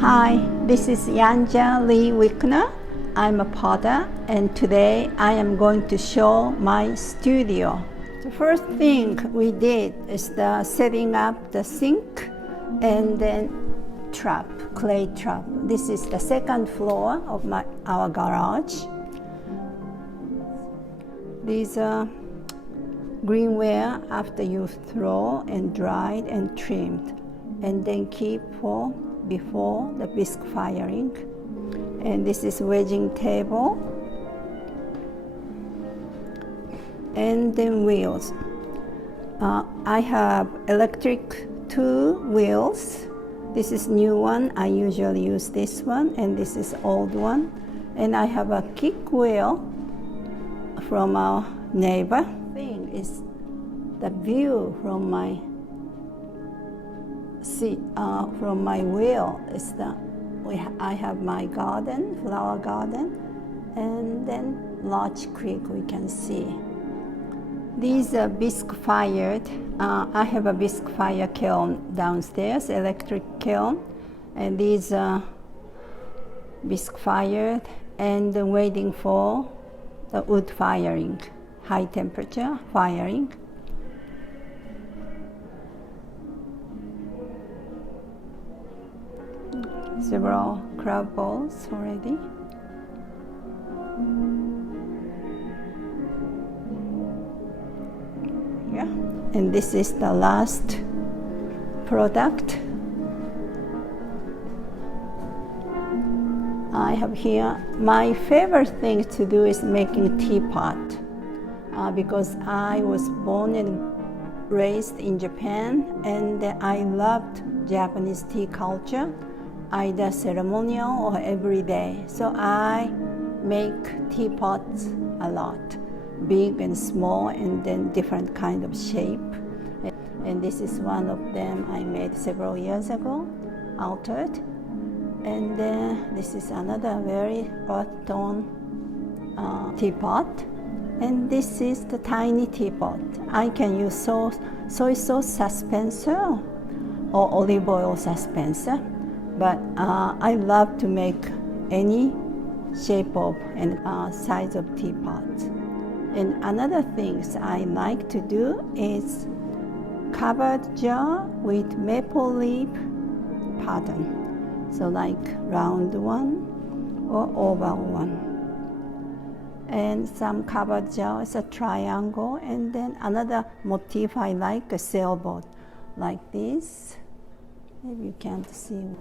Hi, this is Lee-Wickner. I'm a potter, and today I am going to show my studio. The first thing we did is the setting up the sink and then clay trap. This is the second floor of our garage. These are greenware after you throw and dried and trimmed, and then keep for before the bisque firing. And this is wedging table, and then wheels. I have electric 2 wheels. This is new one. I usually use this one, and this is old one. And I have a kick wheel from our neighbor. Thing is the view from my seat, from my wheel is I have my garden, flower garden, and then Larch Creek we can see. These are bisque fired. I have a bisque fire kiln downstairs, electric kiln, and these are bisque fired and waiting for the wood firing, high temperature firing. Several crab balls already. Yeah, and this is the last product. I have here, my favorite thing to do is making teapot, because I was born and raised in Japan, and I loved Japanese tea culture, either ceremonial or every day. So I make teapots a lot, big and small, and then different kind of shape. And this is one of them I made several years ago, altered. And then this is another very earth tone teapot. And this is the tiny teapot. I can use soy sauce dispenser or olive oil dispenser. But I love to make any shape of and size of teapots. And another things I like to do is covered jar with maple leaf pattern. So like round one or oval one. And some covered jar is a triangle, and then another motif I like, a sailboat like this. Maybe you can't see.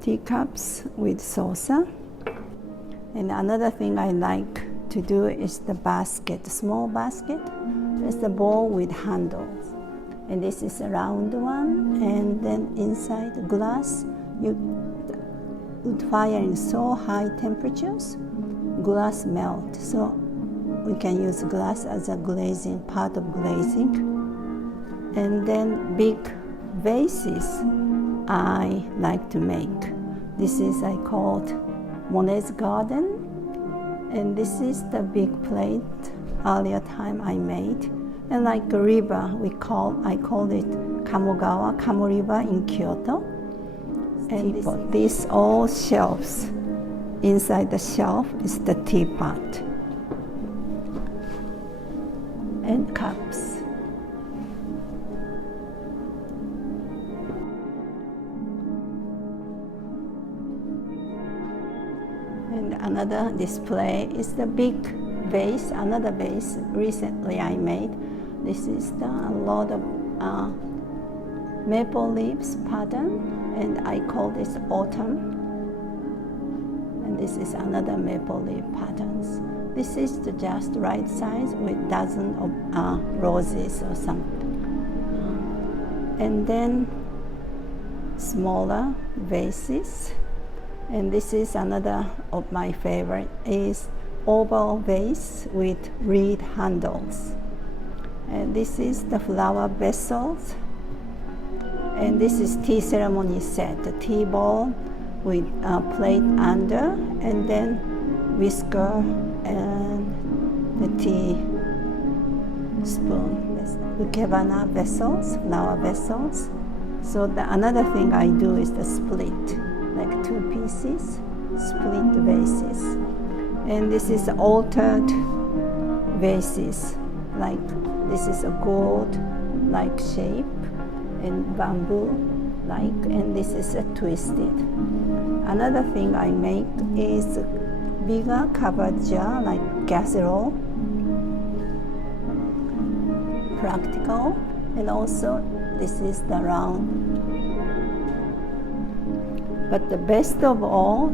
Teacups with saucer. And another thing I like to do is the basket, small basket. It's the bowl with handles. And this is a round one, and then inside glass, wood firing so high temperatures, glass melt. So we can use glass as a glazing, part of glazing. And then big vases I like to make. This is I called Monet's Garden, and this is the big plate earlier time I made. And like a river, I call it Kamo River in Kyoto. And these all shelves. Inside the shelf is the teapot and cups. And another display is the big vase, another vase recently I made. This is a lot of maple leaves pattern, and I call this autumn. And this is another maple leaf patterns. This is the just right size with dozen of roses or something. And then smaller vases. And this is another of my favorite, is oval vase with reed handles. And this is the flower vessels. And this is tea ceremony set, the tea bowl with a plate under, and then whisker and the tea spoon. Ikebana vessels, flower vessels. So another thing I do is the split, like two pieces, split vases. And this is altered vases, like this is a gold-like shape and bamboo-like, and this is a twisted. Another thing I make is a bigger covered jar, like casserole, practical, and also this is the round. But the best of all,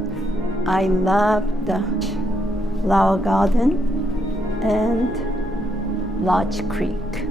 I love the flower garden and large creek.